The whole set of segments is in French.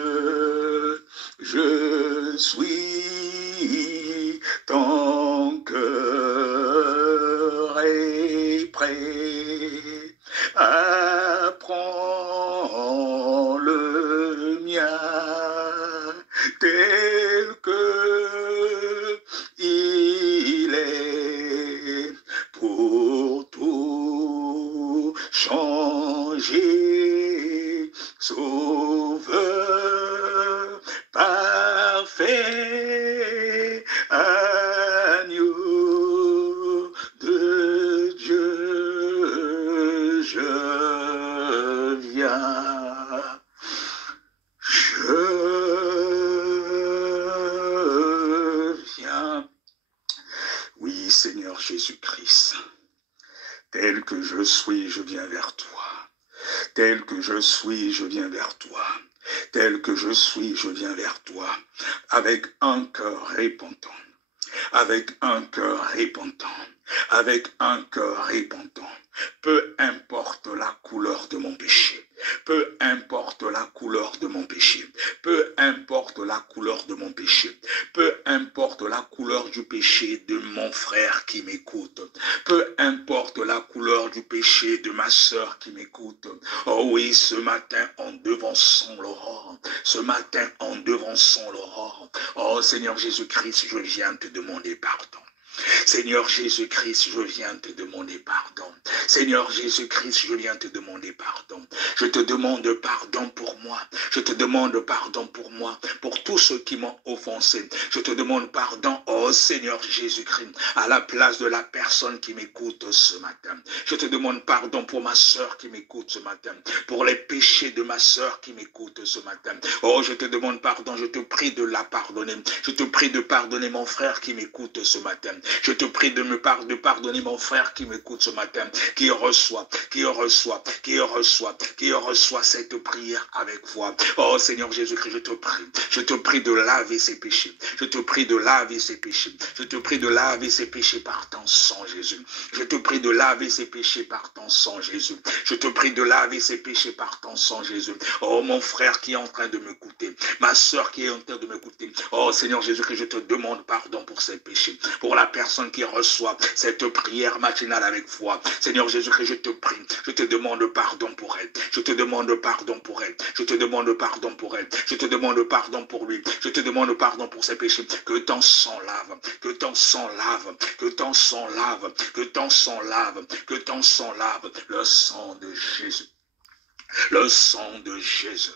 Je suis ton cœur est prêt, apprends le mien tel que il est pour tout changer, sauveur parfait, agneau de Dieu, je viens, je viens. Oui, Seigneur Jésus-Christ, tel que je suis, je viens vers toi. Tel que je suis, je viens vers toi. Tel que je suis, je viens vers toi. Avec un cœur repentant. Avec un cœur repentant. Avec un cœur repentant. Peu importe la couleur de mon péché. Peu importe la couleur de mon péché. Peu importe la couleur de mon péché. Peu importe la couleur du péché de mon frère qui m'écoute. Peu importe la couleur du péché de ma sœur qui m'écoute. Oh oui, ce matin en devançant l'aurore. Ce matin en devançant l'aurore. Oh Seigneur Jésus-Christ, je viens te demander pardon. Seigneur Jésus-Christ, je viens te demander pardon. Seigneur Jésus-Christ, je viens te demander pardon. Je te demande pardon pour moi. Je te demande pardon pour moi, pour tous ceux qui m'ont offensé. Je te demande pardon, oh Seigneur Jésus-Christ, à la place de la personne qui m'écoute ce matin. Je te demande pardon pour ma sœur qui m'écoute ce matin, pour les péchés de ma sœur qui m'écoute ce matin. Oh, je te demande pardon, je te prie de la pardonner. Je te prie de pardonner mon frère qui m'écoute ce matin. Je te prie de pardonner mon frère qui m'écoute ce matin, qui reçoit cette prière avec foi. Oh Seigneur Jésus-Christ, je te prie de laver ses péchés. Je te prie de laver ses péchés. Je te prie de laver ses péchés par ton sang, Jésus. Je te prie de laver ses péchés par ton sang, Jésus. Je te prie de laver ses péchés par ton sang, Jésus. Oh mon frère qui est en train de m'écouter, ma soeur qui est en train de m'écouter. Oh Seigneur Jésus-Christ, je te demande pardon pour ses péchés, pour la personne qui reçoit cette prière matinale avec foi. Seigneur Jésus-Christ, je te prie, je te demande pardon pour elle. Je te demande pardon pour elle. Je te demande pardon pour elle. Je te demande pardon pour lui. Je te demande pardon pour ses péchés. Que ton sang lave, que ton sang lave, que ton sang lave, que ton sang lave, que ton sang lave. Le sang de Jésus. Le sang de Jésus.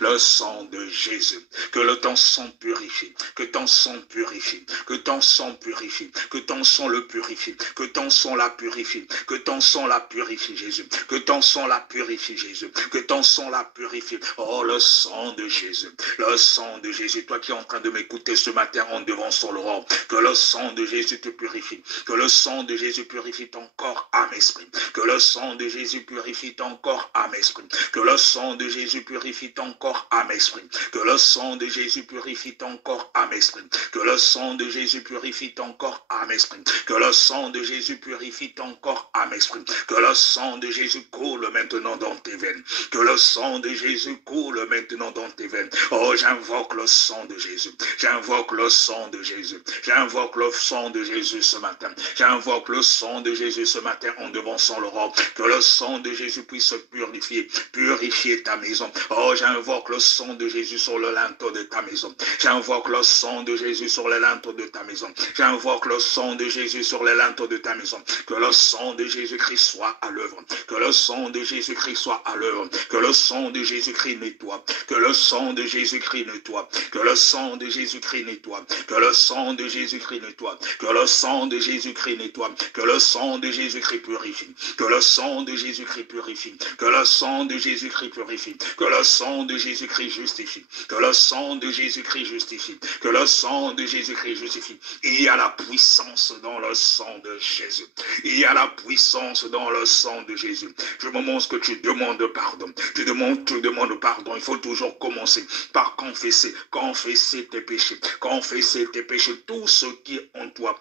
Le sang de Jésus, que ton sang purifie, que ton sang purifie, que ton sang purifie, que ton sang le purifie, que ton sang la purifie, que ton sang la purifie, Jésus, que ton sang la purifie, Jésus, que ton sang la purifie. Oh, le sang de Jésus, toi qui es en train de m'écouter ce matin en devançant l'aurore, que le sang de Jésus te purifie, que le sang de Jésus purifie ton corps, âme, esprit, que le sang de Jésus purifie ton corps, âme, esprit, que le sang de Jésus purifie ton corps, âme, esprit, que le sang de Jésus purifie ton corps, âme, esprit, que le sang de Jésus purifie ton corps, âme, esprit, que le sang de Jésus purifie ton corps, âme, esprit, que le sang de Jésus coule maintenant dans tes veines, que le sang de Jésus coule maintenant dans tes veines. Oh, j'invoque le sang de Jésus, j'invoque le sang de Jésus, j'invoque le sang de Jésus ce matin, j'invoque le sang de Jésus ce matin en devançant l'aurore, que le sang de Jésus puisse purifier ta maison. Oh, j'invoque le sang de Jésus sur le linteau de ta maison. J'invoque le sang de Jésus sur le linteau de ta maison. J'invoque le sang de Jésus sur le linteau de ta maison. Que le sang de Jésus-Christ soit à l'œuvre. Que le sang de Jésus-Christ soit à l'œuvre. Que le sang de Jésus-Christ nettoie. Que le sang de Jésus-Christ nettoie. Que le sang de Jésus-Christ nettoie. Que le sang de Jésus-Christ nettoie. Que le sang de Jésus-Christ nettoie. Que le sang de Jésus-Christ purifie. Que le sang de Jésus-Christ purifie. Que le sang de Jésus-Christ purifie. Que le sang de Jésus-Christ justifie. Que le sang de Jésus-Christ justifie. Que le sang de Jésus-Christ justifie. Il y a la puissance dans le sang de Jésus. Il y a la puissance dans le sang de Jésus. Je me montre que tu demandes pardon. Tu demandes pardon. Il faut toujours commencer par confesser. Confesser tes péchés. Confesser tes péchés. Tout ce qui est en toi.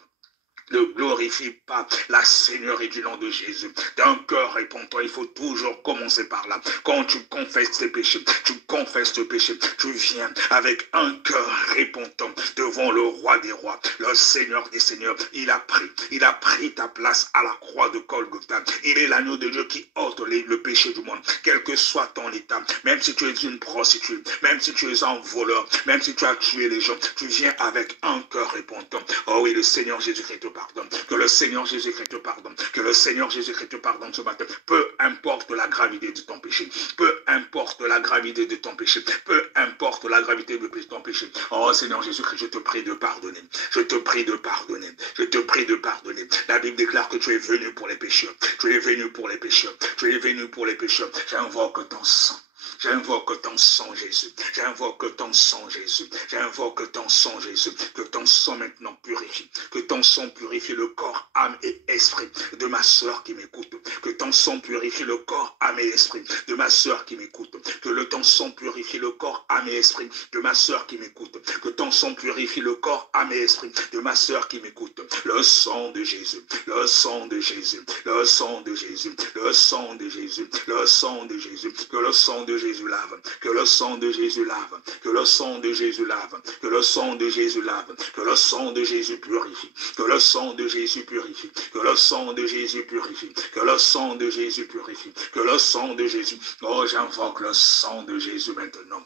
ne glorifie pas la Seigneurie du nom de Jésus. D'un cœur repentant, il faut toujours commencer par là. Quand tu confesses tes péchés, tu confesses tes péchés, tu viens avec un cœur repentant devant le roi des rois, le Seigneur des seigneurs. Il a pris ta place à la croix de Golgotha. Il est l'agneau de Dieu qui ôte le péché du monde, quel que soit ton état, même si tu es une prostituée, même si tu es un voleur, même si tu as tué les gens, tu viens avec un cœur repentant. Oh oui, le Seigneur Jésus-Christ te pardonne. Que le Seigneur Jésus-Christ te pardonne. Que le Seigneur Jésus-Christ te pardonne ce matin. Peu importe la gravité de ton péché. Peu importe la gravité de ton péché. Peu importe la gravité de ton péché. Oh Seigneur Jésus-Christ, je te prie de pardonner. Je te prie de pardonner. Je te prie de pardonner. La Bible déclare que tu es venu pour les pécheurs. Tu es venu pour les pécheurs. Tu es venu pour les pécheurs. J'invoque ton sang. J'invoque ton sang, Jésus. J'invoque ton sang, Jésus. J'invoque ton sang, Jésus. Que ton sang maintenant purifie. Que ton sang purifie le corps, âme et esprit de ma sœur qui m'écoute. Que ton sang purifie le corps, âme et esprit de ma sœur qui m'écoute. Que ton sang purifie le corps, âme et esprit de ma sœur qui m'écoute. Que ton sang purifie le corps, âme et esprit de ma sœur qui m'écoute. Le sang de Jésus. Le sang de Jésus. Le sang de Jésus. Le sang de Jésus. Le sang de Jésus. Que le sang de Jésus lave, que le sang de Jésus lave, que le sang de Jésus lave, que le sang de Jésus lave, que le sang de Jésus purifie, que le sang de Jésus purifie, que le sang de Jésus purifie, que le sang de Jésus purifie, que le sang de Jésus. Oh, j'invoque le sang de Jésus maintenant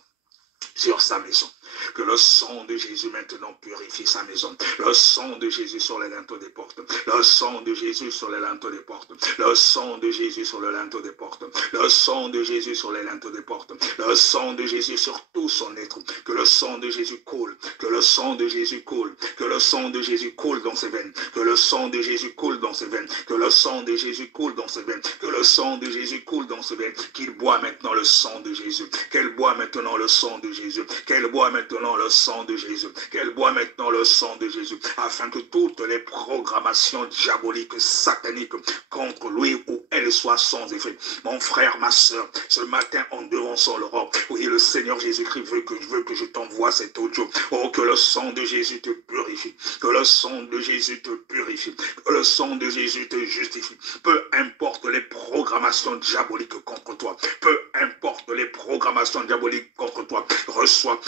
sur sa maison. Que le sang de Jésus maintenant purifie sa maison. Le sang de Jésus sur les linteaux des portes. Le sang de Jésus sur les linteaux des portes. Le sang de Jésus sur le linteau des portes. Le sang de Jésus sur les linteaux des portes. Le sang de Jésus sur tout son être. Que le sang de Jésus coule. Que le sang de Jésus coule. Que le sang de Jésus coule dans ses veines. Que le sang de Jésus coule dans ses veines. Que le sang de Jésus coule dans ses veines. Que le sang de Jésus coule dans ses veines. Qu'il boit maintenant le sang de Jésus. Qu'elle boit maintenant le sang de Jésus. Qu'elle boit maintenant le sang de Jésus, qu'elle boit maintenant le sang de Jésus, afin que toutes les programmations diaboliques, sataniques contre lui ou elle soient sans effet. Mon frère, ma soeur, ce matin en devançant l'Europe, oui, le Seigneur Jésus-Christ veut que je t'envoie cet audio. Oh, que le sang de Jésus te purifie, que le sang de Jésus te purifie, que le sang de Jésus te justifie. Peu importe les programmations diaboliques contre toi, peu importe les programmations diaboliques contre toi, reçois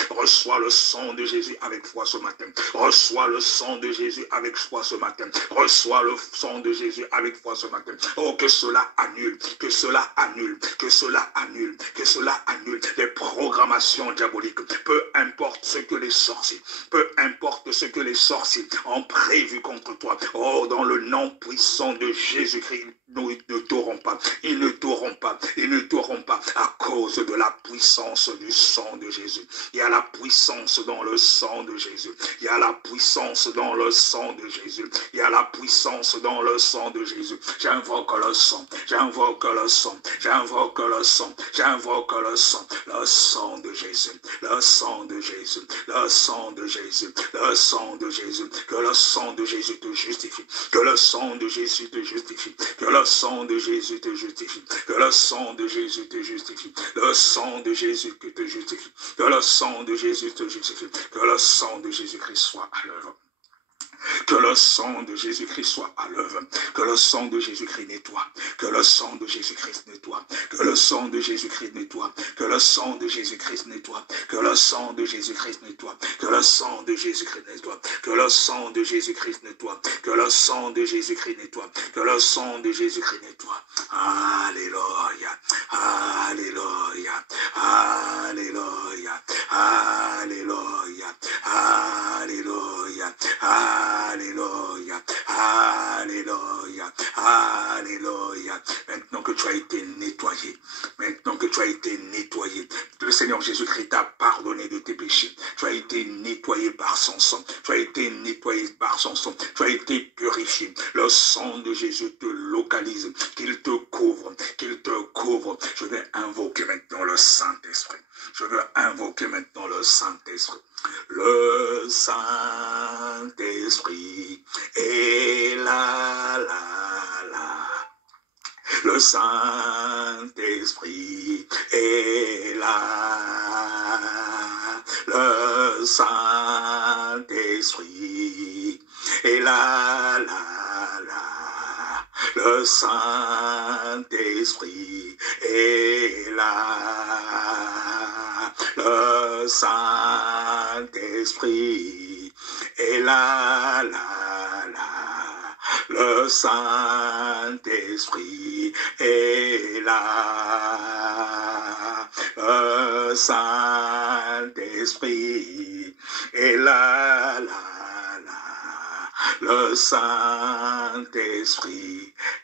le sang de Jésus avec foi ce matin. Reçois le sang de Jésus avec foi ce matin. Reçois le sang de Jésus avec foi ce matin. Oh, que cela annule, que cela annule, que cela annule, que cela annule les programmations diaboliques. Peu importe ce que les sorciers, peu importe ce que les sorciers ont prévu contre toi. Oh, dans le nom puissant de Jésus-Christ, ils ne t'auront pas, ils ne t'auront pas, ils ne t'auront pas à cause de la puissance du sang de Jésus. Il y a la puissance dans le sang de Jésus. Il y a la puissance dans le sang de Jésus. Il y a la puissance dans le sang de Jésus. J'invoque le sang, j'invoque le sang, j'invoque le sang, j'invoque le sang de Jésus, le sang de Jésus, le sang de Jésus, le sang de Jésus. Que le sang de Jésus te justifie, que le sang de Jésus te justifie, que le sang de Jésus te justifie, que le sang de Jésus te justifie, le sang de Jésus qui te justifie, que le sang de Jésus te justifie, que le sang de Jésus-Christ soit à l'œuvre. Que le sang de Jésus-Christ soit à l'œuvre. Que le sang de Jésus-Christ nettoie. Que le sang de Jésus-Christ nettoie. Que le sang de Jésus-Christ nettoie. Que le sang de Jésus-Christ nettoie. Que le sang de Jésus-Christ nettoie. Que le sang de Jésus-Christ nettoie. Que le sang de Jésus-Christ nettoie. Que le sang de Jésus-Christ nettoie. Que le sang de Jésus-Christ nettoie. Alléluia. Alléluia. Alléluia. Alléluia. Alléluia. Alléluia, alléluia, alléluia. Maintenant que tu as été nettoyé, maintenant que tu as été nettoyé, le Seigneur Jésus-Christ t'a pardonné de tes péchés. Tu as été nettoyé par son sang. Tu as été nettoyé par son sang. Tu as été purifié. Le sang de Jésus te localise, qu'il te couvre, qu'il te couvre. Je vais invoquer maintenant le Saint-Esprit. Je veux invoquer maintenant le Saint-Esprit. Le Saint-Esprit est là. Le Saint-Esprit est là. Le Saint-Esprit est là. le Saint-Esprit est là. Le Saint-Esprit est là, là, là. Le Saint-Esprit est là. Le Saint-Esprit est là, là, là. Le Saint-Esprit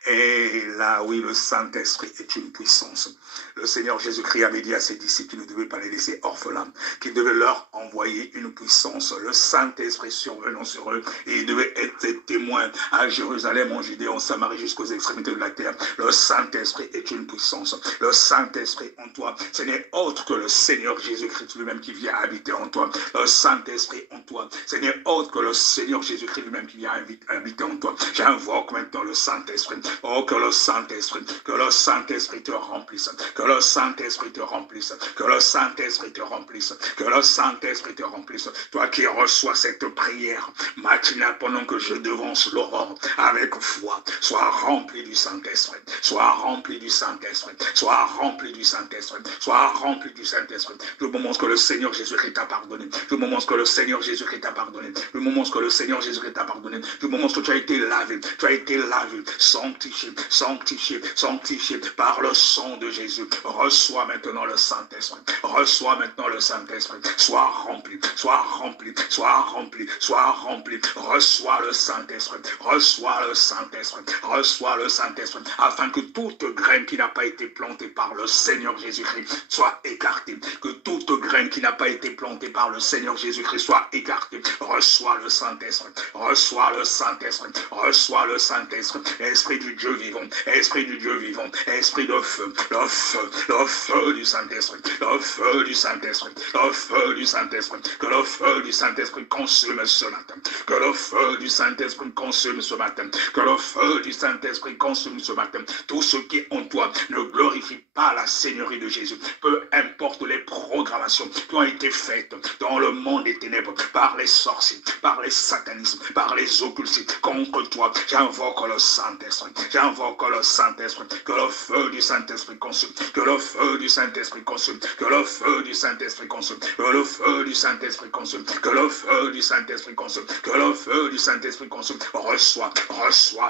est là. Oui, le Saint-Esprit est une puissance. Le Seigneur Jésus-Christ avait dit à ses disciples qu'il ne devait pas les laisser orphelins, qu'il devait leur envoyer une puissance. Le Saint-Esprit survenant sur eux, et ils devaient être témoins à Jérusalem, en Judée, en Samarie, jusqu'aux extrémités de la terre. Le Saint-Esprit est une puissance. Le Saint-Esprit en toi, ce n'est autre que le Seigneur Jésus-Christ lui-même qui vient habiter en toi. Le Saint-Esprit en toi, ce n'est autre que le Seigneur Jésus-Christ lui-même qui vient habiter en toi. J'invoque maintenant le Saint-Esprit. Oh, que le Saint-Esprit te remplisse. Que le Saint-Esprit te remplisse. Que le Saint-Esprit te remplisse. Que le Saint-Esprit te remplisse. Toi qui reçois cette prière matinale pendant que je devance l'aurore avec foi, sois rempli du Saint-Esprit. Sois rempli du Saint-Esprit. Sois rempli du Saint-Esprit. Sois rempli du Saint-Esprit. Le moment que le Seigneur Jésus-Christ t'a pardonné. Le moment que le Seigneur Jésus-Christ t'a pardonné. Le moment que le Seigneur Jésus-Christ t'a pardonné. Le moment où tu as été lavé. Tu as été lavé, sanctifié, sanctifié, sanctifié par le sang de Jésus. Reçois maintenant le Saint-Esprit. Reçois maintenant le Saint-Esprit. Sois rempli, sois rempli, sois rempli, sois rempli. Reçois le Saint-Esprit. Reçois le Saint-Esprit. Reçois le Saint-Esprit. Afin que toute graine qui n'a pas été plantée par le Seigneur Jésus-Christ soit écartée. Que toute graine qui n'a pas été plantée par le Seigneur Jésus-Christ soit écartée. Reçois le Saint-Esprit. Reçois le Saint-Esprit. Reçois le Saint-Esprit. Esprit du Dieu vivant. Esprit du Dieu vivant. Esprit de feu. Le feu. Le feu du Saint-Esprit. Le feu du Saint-Esprit. Le feu du Saint-Esprit. Que le feu du Saint-Esprit consume ce matin. Que le feu du Saint-Esprit consume ce matin. Que le feu du Saint-Esprit consume ce matin. Tout ce qui est en toi ne glorifie pas la Seigneurie de Jésus. Peu importe les programmations qui ont été faites dans le monde des ténèbres par les sorciers, par les satanismes, par les occultistes contre toi. J'invoque le Saint-Esprit. J'invoque le Saint-Esprit. Que le feu du Saint-Esprit consume. Que le feu du Saint-Esprit consume. Que le feu du Saint-Esprit consume. Que le feu du Saint-Esprit consume. Que le feu du Saint-Esprit consume. Que le feu du Saint-Esprit consume. Reçois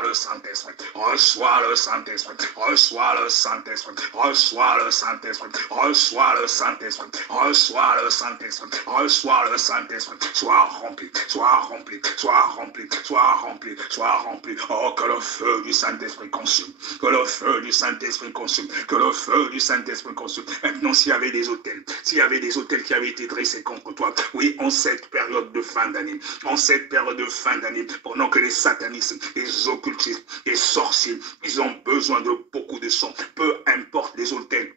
le Saint-Esprit. Reçois le Saint-Esprit. Reçois le Saint-Esprit. Reçois le Saint-Esprit. Reçois le Saint-Esprit. Reçois le Saint-Esprit. Reçois le Saint-Esprit. Sois rempli. Sois rempli. Sois rempli. Sois rempli. Sois rempli. Oh, que le feu du Saint-Esprit consume. Que le feu du Saint-Esprit consume. Que le feu du Saint-Esprit consume. Maintenant, s'il y avait des autels qui avaient été dressés contre toi, oui, en cette période de fin d'année, pendant que les satanistes, les occultistes, les sorciers, ils ont besoin de beaucoup de sang, peu importe les autels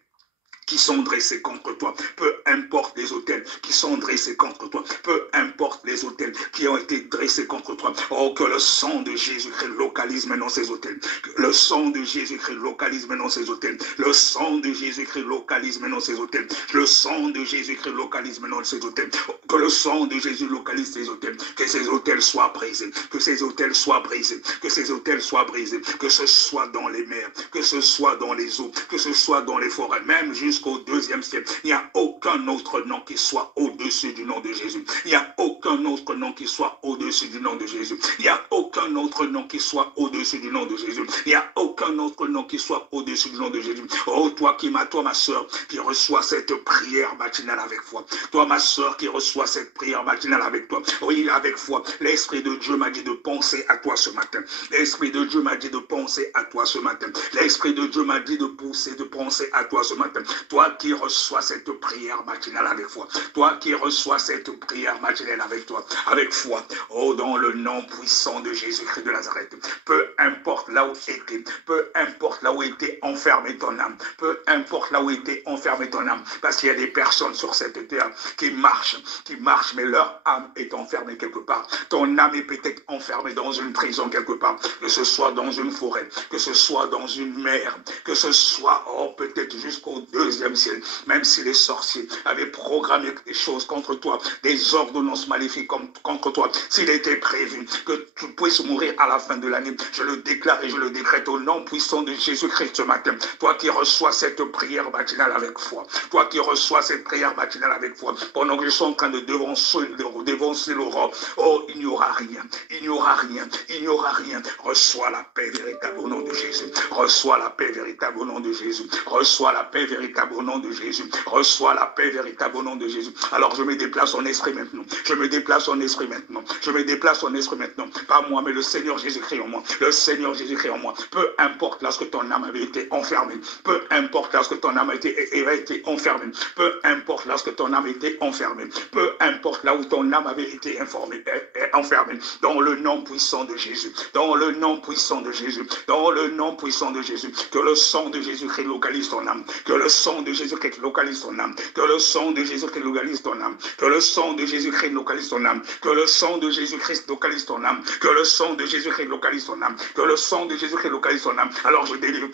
qui sont dressés contre toi, peu importe les autels qui sont dressés contre toi, peu importe les autels qui ont été dressés contre toi. Oh, que le sang de Jésus-Christ localise maintenant ces autels. Que le sang de Jésus-Christ localise maintenant ces autels. Le sang de Jésus-Christ localise maintenant ces autels. Le sang de Jésus-Christ localise maintenant ces autels. Que le sang de Jésus localise ces autels. Que ces autels soient brisés. Que ces autels soient brisés. Que ces autels soient brisés. Que ce soit dans les mers, que ce soit dans les eaux, que ce soit dans les forêts, même jusqu'au 2e ciel. Il n'y a aucun autre nom qui soit au-dessus du nom de Jésus. Il n'y a aucun autre nom qui soit au-dessus du nom de Jésus. Il n'y a aucun autre nom qui soit au-dessus du nom de Jésus. Il n'y a aucun autre nom qui soit au-dessus du nom de Jésus. Oh, toi ma soeur, qui reçois cette prière matinale avec foi. Toi, ma soeur, qui reçois cette prière matinale avec toi. Oui, avec foi. L'Esprit de Dieu m'a dit de penser à toi ce matin. L'Esprit de Dieu m'a dit de penser à toi ce matin. L'Esprit de Dieu m'a dit de pousser, de penser à toi ce matin. Toi qui reçois cette prière matinale avec foi. Toi qui reçois cette prière matinale avec toi, avec foi. Oh, dans le nom puissant de Jésus-Christ de Nazareth. Peu importe là où était, peu importe là où était enfermé ton âme. Peu importe là où était enfermé ton âme. Parce qu'il y a des personnes sur cette terre qui marchent, mais leur âme est enfermée quelque part. Ton âme est peut-être enfermée dans une prison quelque part. Que ce soit dans une forêt, que ce soit dans une mer, que ce soit, oh, peut-être jusqu'au 2e deuxième ciel, même si les sorciers avaient programmé des choses contre toi, des ordonnances maléfiques contre toi, s'il était prévu que tu puisses mourir à la fin de l'année, je le déclare et je le décrète au nom puissant de Jésus-Christ ce matin. Toi qui reçois cette prière matinale avec foi, toi qui reçois cette prière matinale avec foi, pendant que je suis en train de dévancer l'aurore, oh, il n'y aura rien, il n'y aura rien, il n'y aura rien. Reçois la paix véritable au nom de Jésus. Reçois la paix véritable au nom de Jésus. Reçois la paix véritable au nom de Jésus. Reçois la paix véritable au nom de Jésus. Alors je me déplace en esprit maintenant. Je me déplace en esprit maintenant. Je me déplace en esprit maintenant. Pas moi, mais le Seigneur Jésus-Christ en moi. Le Seigneur Jésus-Christ en moi. Peu importe lorsque ton âme avait été enfermée. Peu importe lorsque ton âme avait été enfermée. Peu importe lorsque ton âme était enfermée. Peu importe là où ton âme avait été enfermée. Dans le nom puissant de Jésus. Dans le nom puissant de Jésus. Dans le nom puissant de Jésus. Que le sang de Jésus-Christ localise ton âme. Que le sang de Jésus-Christ localise ton âme. Que le sang de Jésus-Christ localise ton âme. Que le sang de Jésus-Christ localise ton âme. Que le sang de Jésus-Christ localise ton âme. Que le sang de Jésus-Christ localise ton âme. Que le sang de Jésus-Christ localise ton âme. Alors je délivre,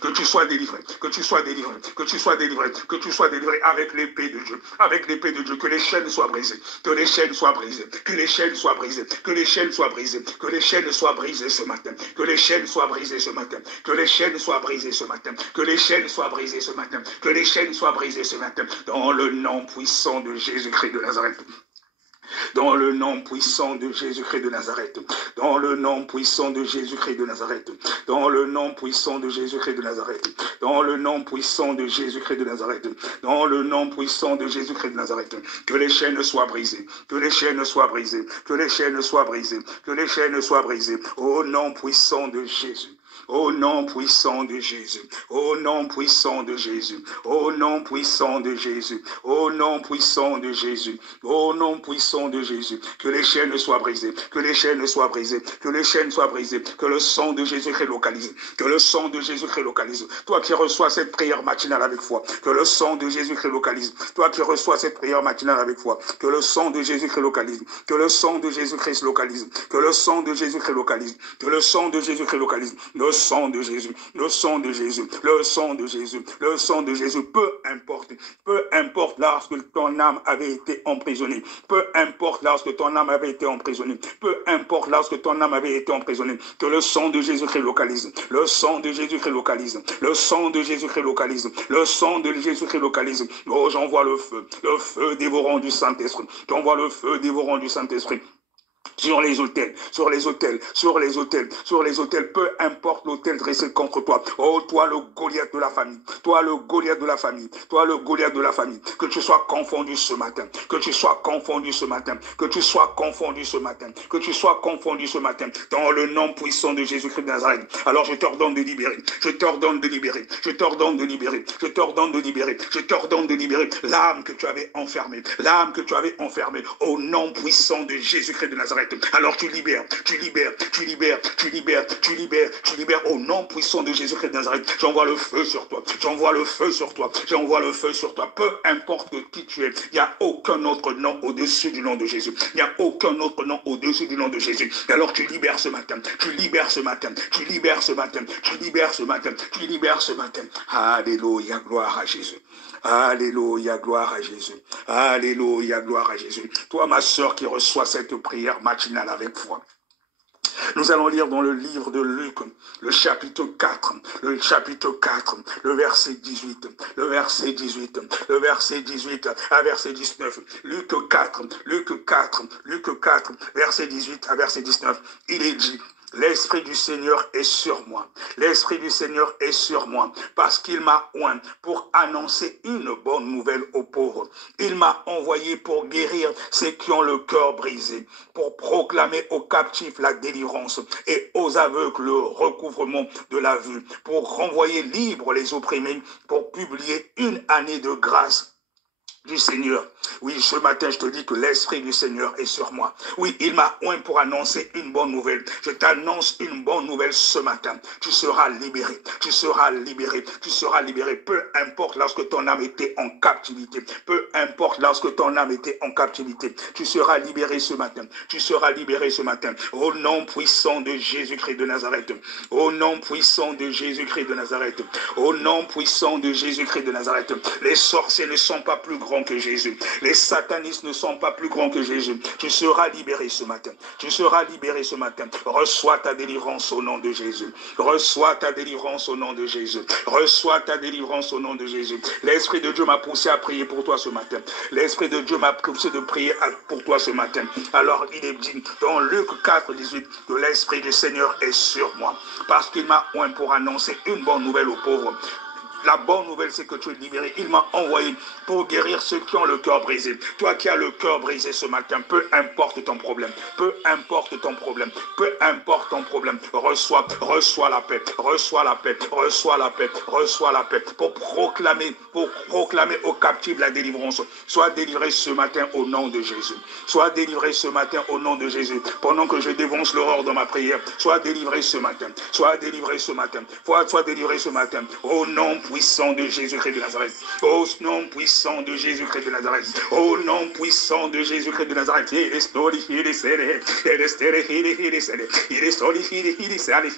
que tu sois délivré, que tu sois délivré, que tu sois délivré, que tu sois délivré avec l'épée de Dieu, avec l'épée de Dieu, que les chaînes soient brisées, que les chaînes soient brisées, que les chaînes soient brisées, que les chaînes soient brisées, que les chaînes soient brisées ce matin, que les chaînes soient brisées ce matin, que les chaînes soient brisées ce matin, que les chaînes soient brisées ce matin, que les chaînes soient brisées ce matin, dans le nom puissant de Jésus-Christ de Nazareth. Dans le nom puissant de Jésus-Christ de Nazareth. Dans le nom puissant de Jésus-Christ de Nazareth. Dans le nom puissant de Jésus-Christ de Nazareth. Dans le nom puissant de Jésus-Christ de Nazareth. Dans le nom puissant de Jésus-Christ de Nazareth. Que les chaînes soient brisées. Que les chaînes soient brisées. Que les chaînes soient brisées. Que les chaînes soient brisées. Au nom puissant de Jésus. Au nom puissant de Jésus, au nom puissant de Jésus, au nom puissant de Jésus, au nom puissant de Jésus, au nom puissant de Jésus, que les chaînes soient brisées, que les chaînes soient brisées, que les chaînes soient brisées, que le sang de Jésus-Christ localise, que le sang de Jésus-Christ localise. Toi qui reçois cette prière matinale avec foi, que le sang de Jésus-Christ localise. Toi qui reçois cette prière matinale avec foi, que le sang de Jésus-Christ localise, que le sang de Jésus-Christ localise, que le sang de Jésus-Christ localise, que le sang de Jésus-Christ localise. Le sang de Jésus, le sang de Jésus, le sang de Jésus, le sang de Jésus, peu importe lorsque ton âme avait été emprisonnée, peu importe lorsque ton âme avait été emprisonnée, peu importe lorsque ton âme avait été emprisonnée, que le sang de Jésus-Christ localise, le sang de Jésus-Christ localise, le sang de Jésus-Christ localise, le sang de Jésus-Christ localise. Oh, j'envoie le feu dévorant du Saint-Esprit, j'envoie le feu dévorant du Saint-Esprit. Sur les autels, sur les autels, sur les autels, sur les autels, peu importe l'autel dressé contre toi. Oh, toi le Goliath de la famille, toi le Goliath de la famille, toi le Goliath de la famille, que tu sois confondu ce matin, que tu sois confondu ce matin, que tu sois confondu ce matin, que tu sois confondu ce matin, dans le nom puissant de Jésus-Christ de Nazareth. Alors je t'ordonne de libérer, je t'ordonne de libérer, je t'ordonne de libérer, je t'ordonne de libérer, je t'ordonne de libérer l'âme que tu avais enfermée, l'âme que tu avais enfermée, au nom puissant de Jésus-Christ de Nazareth. Alors tu libères, tu libères, tu libères, tu libères, tu libères, tu libères au nom puissant de Jésus-Christ de Nazareth. J'envoie le feu sur toi, j'envoie le feu sur toi, j'envoie le feu sur toi. Peu importe qui tu es, il n'y a aucun autre nom au-dessus du nom de Jésus. Il n'y a aucun autre nom au-dessus du nom de Jésus. Alors tu libères ce matin, tu libères ce matin, tu libères ce matin, tu libères ce matin, tu libères ce matin. Alléluia, gloire à Jésus. Alléluia, gloire à Jésus. Alléluia, gloire à Jésus. Toi, ma sœur qui reçoit cette prière matinale avec foi. Nous allons lire dans le livre de Luc, le chapitre 4, le verset 18, le verset 18, le verset 18 à verset 19. Luc 4, verset 18 à verset 19. Il est dit: l'Esprit du Seigneur est sur moi. L'Esprit du Seigneur est sur moi parce qu'il m'a oint pour annoncer une bonne nouvelle aux pauvres. Il m'a envoyé pour guérir ceux qui ont le cœur brisé, pour proclamer aux captifs la délivrance et aux aveugles le recouvrement de la vue, pour renvoyer libres les opprimés, pour publier une année de grâce du Seigneur. Oui, ce matin, je te dis que l'Esprit du Seigneur est sur moi. Oui, il m'a oint pour annoncer une bonne nouvelle. Je t'annonce une bonne nouvelle ce matin. Tu seras libéré. Tu seras libéré. Tu seras libéré. Peu importe lorsque ton âme était en captivité. Peu importe lorsque ton âme était en captivité. Tu seras libéré ce matin. Tu seras libéré ce matin. Au nom puissant de Jésus-Christ de Nazareth. Au nom puissant de Jésus-Christ de Nazareth. Au nom puissant de Jésus-Christ de Nazareth. Les sorciers ne sont pas plus grands que Jésus. Les satanistes ne sont pas plus grands que Jésus. Tu seras libéré ce matin. Tu seras libéré ce matin. Reçois ta délivrance au nom de Jésus. Reçois ta délivrance au nom de Jésus. Reçois ta délivrance au nom de Jésus. L'Esprit de Dieu m'a poussé à prier pour toi ce matin. L'Esprit de Dieu m'a poussé de prier pour toi ce matin. Alors il est dit dans Luc 4, 18 que l'Esprit du Seigneur est sur moi. Parce qu'il m'a oint pour annoncer une bonne nouvelle aux pauvres. La bonne nouvelle, c'est que tu es libéré. Il m'a envoyé pour guérir ceux qui ont le cœur brisé. Toi qui as le cœur brisé ce matin, peu importe ton problème, peu importe ton problème, peu importe ton problème, reçois la paix, reçois la paix, reçois la paix, reçois la paix, pour proclamer aux captifs la délivrance. Sois délivré ce matin au nom de Jésus. Sois délivré ce matin au nom de Jésus. Pendant que je dévonce l'horreur dans ma prière, sois délivré ce matin. Sois délivré ce matin. Sois délivré ce matin. Au nom puissant de Jésus-Christ de Nazareth. Au nom puissant de Jésus-Christ de Nazareth. Au nom puissant de Jésus-Christ de Nazareth. Il est story, il est serré. Il est serré, il est serré. Il est story, il est serré.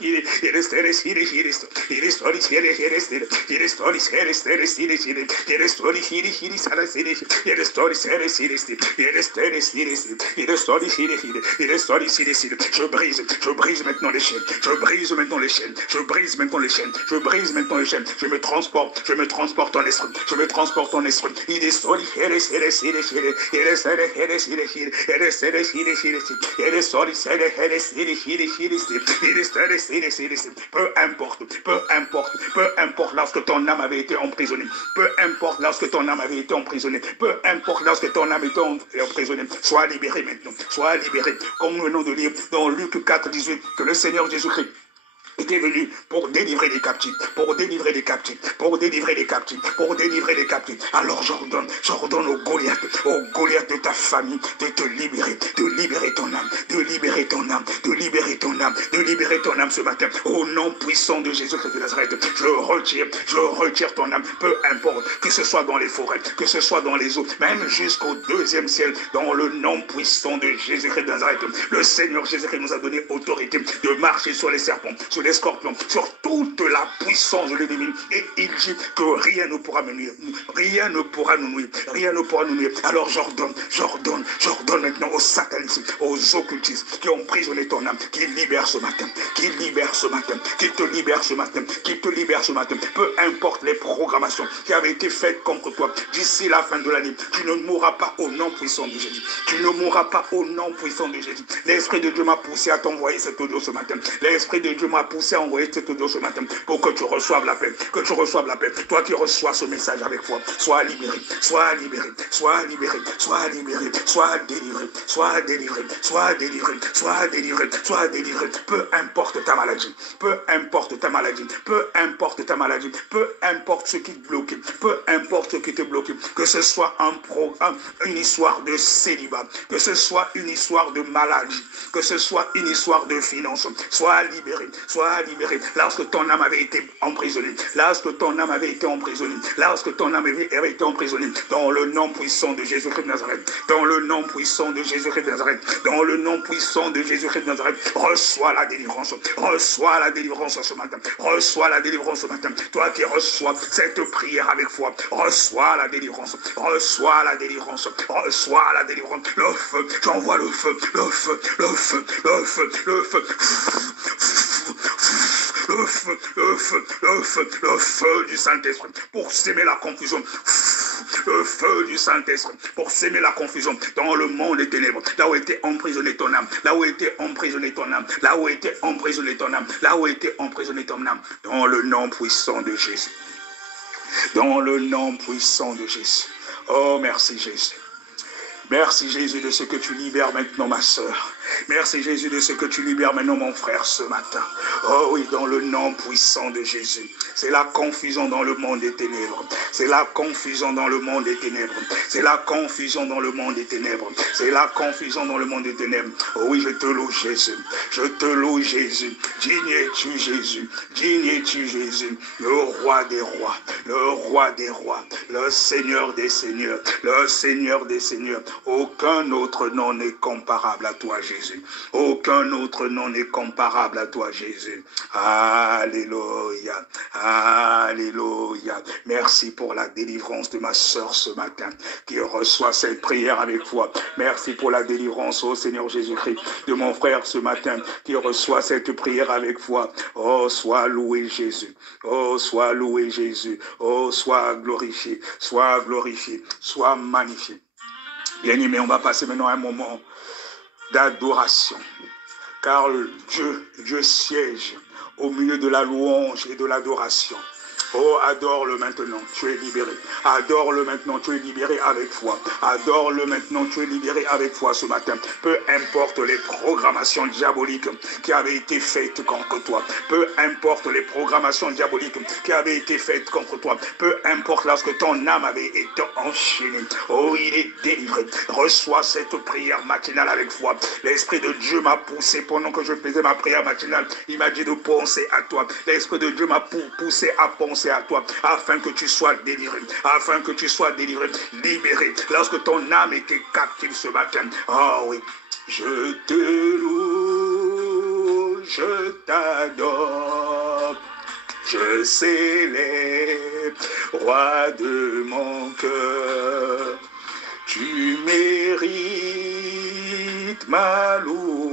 Il est serré, il est serré. Il est story, il est serré. Il est story, il est serré. Il est story, il est serré. Il est story, il est serré. Il est serré, il est story, il est story, il est serré. Je brise maintenant les chaînes. Je brise maintenant les chaînes. Je brise maintenant les chaînes. Je brise maintenant les chaînes. Je me transporte en esprit. Je me transporte en esprit. Il est solide, il est solide, il est solide, il est solide, il est solide, il est solide, il est solide, il est solide, il est solide, il est solide. Peu importe lorsque ton âme avait été emprisonnée. Peu importe lorsque ton âme avait été emprisonnée. Peu importe lorsque ton âme était emprisonnée. Sois libéré maintenant. Sois libéré. Comme nous venons de lire dans Luc 4, 18, que le Seigneur Jésus-Christ était venu pour délivrer les captifs, pour délivrer les captifs, pour délivrer les captifs, pour délivrer les captifs. Alors j'ordonne au Goliath de ta famille de te libérer, de libérer ton âme, de libérer ton âme, de libérer ton âme, de libérer ton âme ce matin. Au nom puissant de Jésus-Christ de Nazareth, je retire ton âme, peu importe, que ce soit dans les forêts, que ce soit dans les eaux, même jusqu'au deuxième ciel, dans le nom puissant de Jésus-Christ de Nazareth. Le Seigneur Jésus-Christ nous a donné autorité de marcher sur les serpents, sur les scorpions, sur toute la puissance de l'ennemi. Et il dit que rien ne pourra me nuire. Rien ne pourra nous nuire. Rien ne pourra nous nuire. Alors j'ordonne maintenant aux satanistes, aux occultistes qui ont emprisonné ton âme, qu'ils libèrent ce matin, qu'ils libèrent ce matin, qu'ils te libèrent ce matin, qu'ils te libèrent ce matin. Peu importe les programmations qui avaient été faites contre toi, d'ici la fin de l'année, tu ne mourras pas au nom puissant de Jésus. Tu ne mourras pas au nom puissant de Jésus. L'Esprit de Dieu m'a poussé à t'envoyer cet audio ce matin. L'Esprit de Dieu m'a poussé à envoyer cet audio ce matin pour que tu reçoives la paix. Que tu reçoives la paix. Toi qui reçois ce message avec foi, sois libéré, sois libéré, sois libéré, sois libéré, sois délivré, sois délivré, sois délivré, sois délivré, sois délivré. Peu importe ta maladie, peu importe ta maladie, peu importe ta maladie, peu importe ce qui te bloque, peu importe ce qui te bloque, que ce soit un programme, une histoire de célibat, que ce soit une histoire de maladie, que ce soit une histoire de finances, sois libéré, sois libéré. Lorsque ton âme avait été emprisonnée, lorsque ton âme avait été emprisonnée, lorsque ton âme avait été emprisonnée, dans le nom puissant de Jésus-Christ de Nazareth, dans le nom puissant de Jésus-Christ de Nazareth, dans le nom puissant de Jésus-Christ de Nazareth, reçois la délivrance ce matin, reçois la délivrance ce matin. Toi qui reçois cette prière avec foi, reçois la délivrance, reçois la délivrance, reçois la délivrance. Le feu, j'envoie le feu, le feu, le feu, le feu, le feu. Le feu, le feu, le feu, le feu du Saint-Esprit pour s'aimer la confusion. Le feu du Saint-Esprit pour s'aimer la confusion dans le monde des ténèbres, là où était emprisonné ton âme, là où était emprisonné ton âme, là où était emprisonné ton âme, là où était emprisonné ton âme, dans le nom puissant de Jésus. Dans le nom puissant de Jésus. Oh, merci Jésus. Merci Jésus de ce que tu libères maintenant ma soeur. Merci Jésus de ce que tu libères maintenant mon frère ce matin. Oh oui, dans le nom puissant de Jésus. C'est la confusion dans le monde des ténèbres. C'est la confusion dans le monde des ténèbres. C'est la confusion dans le monde des ténèbres. C'est la confusion dans le monde des ténèbres. Oh oui, je te loue Jésus. Je te loue Jésus. Digne es-tu Jésus. Digne es-tu Jésus. Le roi des rois. Le roi des rois. Le Seigneur des seigneurs. Le Seigneur des seigneurs. Aucun autre nom n'est comparable à toi Jésus. Aucun autre nom n'est comparable à toi Jésus. Alléluia. Alléluia. Merci pour la délivrance de ma soeur ce matin qui reçoit cette prière avec foi. Merci pour la délivrance au Seigneur Jésus-Christ de mon frère ce matin qui reçoit cette prière avec foi. Oh, sois loué Jésus. Oh, sois loué Jésus. Oh, sois glorifié. Sois glorifié. Sois magnifié. Bien-aimé, on va passer maintenant à un moment d'adoration. Car Dieu siège au milieu de la louange et de l'adoration. Oh, adore-le maintenant, tu es libéré. Adore-le maintenant, tu es libéré avec foi. Adore-le maintenant, tu es libéré avec foi ce matin. Peu importe les programmations diaboliques qui avaient été faites contre toi. Peu importe les programmations diaboliques qui avaient été faites contre toi. Peu importe lorsque ton âme avait été enchaînée. Oh, il est délivré. Reçois cette prière matinale avec foi. L'Esprit de Dieu m'a poussé pendant que je faisais ma prière matinale. Il m'a dit de penser à toi. L'Esprit de Dieu m'a poussé à penser à toi, afin que tu sois délivré, afin que tu sois délivré, libéré, lorsque ton âme était captive ce matin. Oh oui, je te loue, je t'adore, je célèbre, roi de mon cœur, tu mérites ma louange,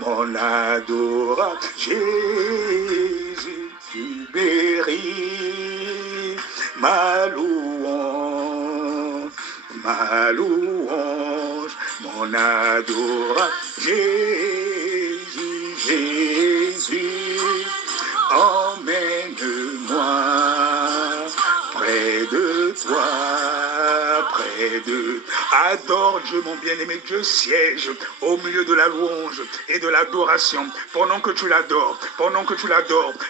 mon adoration. Jésus, tu mérites ma louange, mon adoration. Jésus, Jésus, emmène-moi près de toi. Adore Dieu, mon bien-aimé. Dieu siège au milieu de la louange et de l'adoration. Pendant que tu l'adores,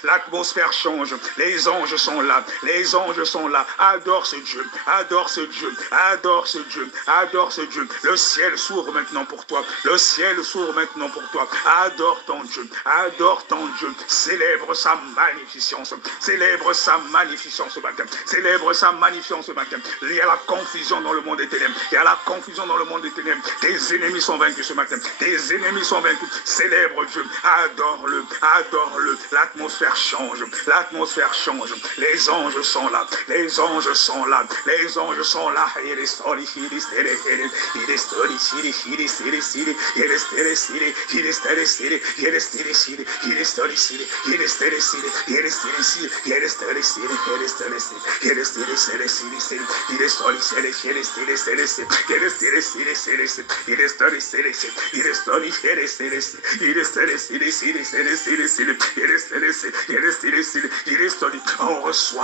l'atmosphère change. Les anges sont là. Les anges sont là. Adore ce Dieu. Adore ce Dieu. Adore ce Dieu. Adore ce Dieu. Le ciel s'ouvre maintenant pour toi. Le ciel s'ouvre maintenant pour toi. Adore ton Dieu. Adore ton Dieu. Célèbre sa magnificence. Célèbre sa magnificence ce matin. Célèbre sa magnificence ce matin. Il y a la confusion dans le monde des ténèbres. Il y a la confusion dans le monde des ténèbres. Tes ennemis sont vaincus ce matin. Tes ennemis sont vaincus. Célèbre Dieu. Adore-le. Adore-le. L'atmosphère change. L'atmosphère change. Les anges sont là. Les anges sont là. Les anges sont là.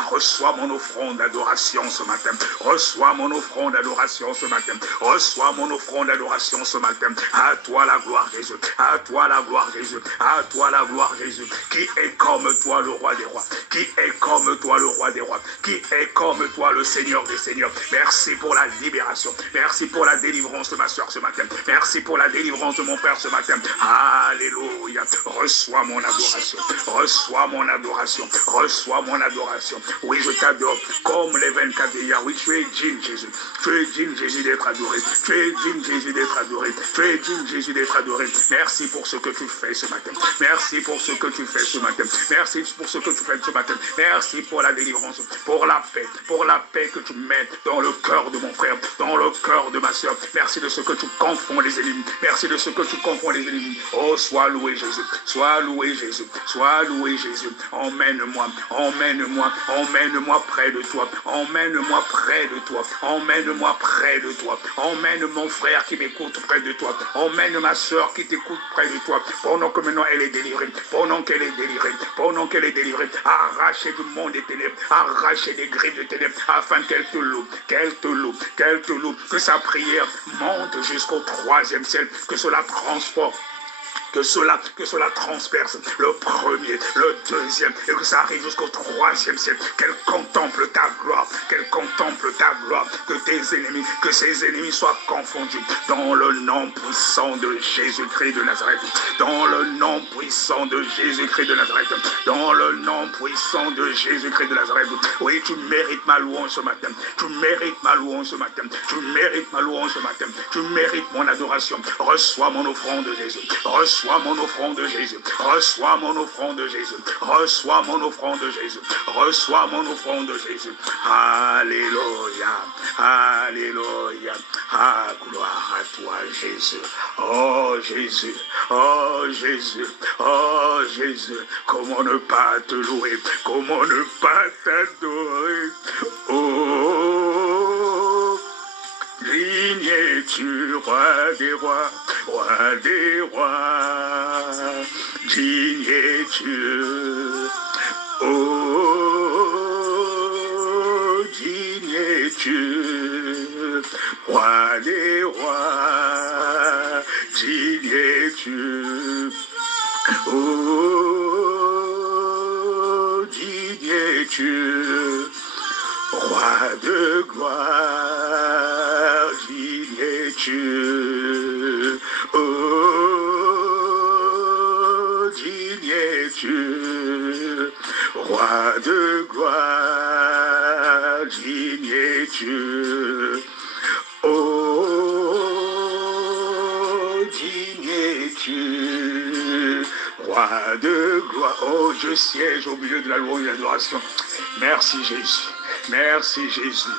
Reçois mon offrande d'adoration ce matin. Reçois mon offrande d'adoration ce matin. Reçois mon offrande d'adoration ce matin. À toi la gloire Jésus. À toi la gloire Jésus. À toi la gloire Jésus. Qui est comme toi le roi des rois? Qui est comme toi le roi des rois? Qui est comme toi le Seigneur des seigneurs? Merci pour la libération. Merci pour la délivrance de ma soeur ce matin. Merci pour la délivrance de mon frère ce matin. Alléluia. Reçois mon adoration. Reçois mon adoration. Reçois mon adoration. Oui, je t'adore comme les 24 vieillards. Oui, tu es digne, Jésus. Tu es digne, Jésus, d'être adoré. Tu es digne, Jésus, d'être adoré. Tu es digne, Jésus, d'être adoré. Merci pour ce que tu fais ce matin. Merci pour ce que tu fais ce matin. Merci pour ce que tu fais ce matin. Merci pour la délivrance, pour la paix que tu mets dans le cœur de mon frère. frère, dans le cœur de ma soeur. Merci de ce que tu confonds les ennemis. Merci de ce que tu confonds les ennemis. Oh, sois loué Jésus, sois loué Jésus, sois loué Jésus. Emmène-moi, emmène-moi, emmène-moi près de toi. Emmène-moi près de toi. Emmène-moi près de toi. Emmène mon frère qui m'écoute près de toi. Emmène ma soeur qui t'écoute près de toi. Pendant que maintenant elle est délivrée. Pendant qu'elle est délivrée. Pendant qu'elle est délivrée. Arrachez du monde des ténèbres. Arrachez des griffes de ténèbres. Afin qu'elle te loue. Qu'elle te loue. Qu'elle te loue. Que sa prière monte jusqu'au 3e ciel. Que cela transforme. Que cela transperce le premier, le deuxième, et que ça arrive jusqu'au 3e ciel. Qu'elle contemple ta gloire, que tes ennemis, que ses ennemis soient confondus. Dans le nom puissant de Jésus-Christ de Nazareth. Dans le nom puissant de Jésus-Christ de Nazareth. Dans le nom puissant de Jésus-Christ de Nazareth. Oui, tu mérites ma louange ce matin. Tu mérites ma louange ce matin. Tu mérites ma louange ce matin. Tu mérites mon adoration. Reçois mon offrande de Jésus. Reçois mon offrande de Jésus. Reçois mon offrande de Jésus. Reçois mon offrande de Jésus. Reçois mon offrande de Jésus. Alléluia. Alléluia. Ah, gloire à toi, Jésus. Oh, Jésus. Oh, Jésus. Oh, Jésus. Comment ne pas te louer? Comment ne pas t'adorer? Oh, digne es-tu, roi des rois, roi des rois, digne es-tu. Oh, digne es-tu, roi des rois, digne es-tu. Oh, digne es-tu, roi de gloire, digne es-tu. Oh, digne es-tu, roi de gloire, digne es-tu. Oh, digne es-tu, roi de gloire. Oh, je siège au milieu de la louange et de l'adoration. Merci Jésus. Merci Jésus.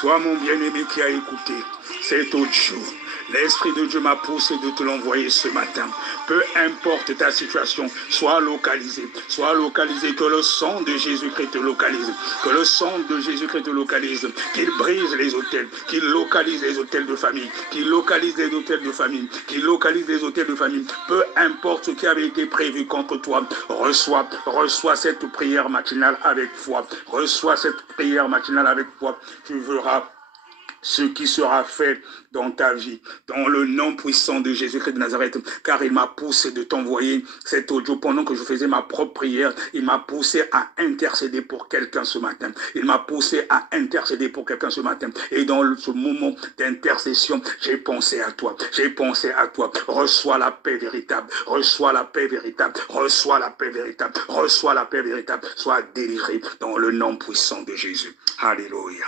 Toi mon bien-aimé qui a écouté cet audio, l'Esprit de Dieu m'a poussé de te l'envoyer ce matin. Peu importe ta situation, sois localisé, que le sang de Jésus-Christ te localise, que le sang de Jésus-Christ te localise, qu'il brise les autels, qu'il localise les autels de famille, qu'il localise les autels de famille, qu'il localise les autels de famille. Peu importe ce qui avait été prévu contre toi, reçois cette prière matinale avec foi, reçois cette prière matinale avec foi, tu verras ce qui sera fait dans ta vie, dans le nom puissant de Jésus-Christ de Nazareth, car il m'a poussé de t'envoyer cet audio pendant que je faisais ma propre prière. Il m'a poussé à intercéder pour quelqu'un ce matin. Il m'a poussé à intercéder pour quelqu'un ce matin. Et dans ce moment d'intercession, j'ai pensé à toi. J'ai pensé à toi. Reçois la paix véritable. Reçois la paix véritable. Reçois la paix véritable. Reçois la paix véritable. Sois délivré dans le nom puissant de Jésus. Alléluia.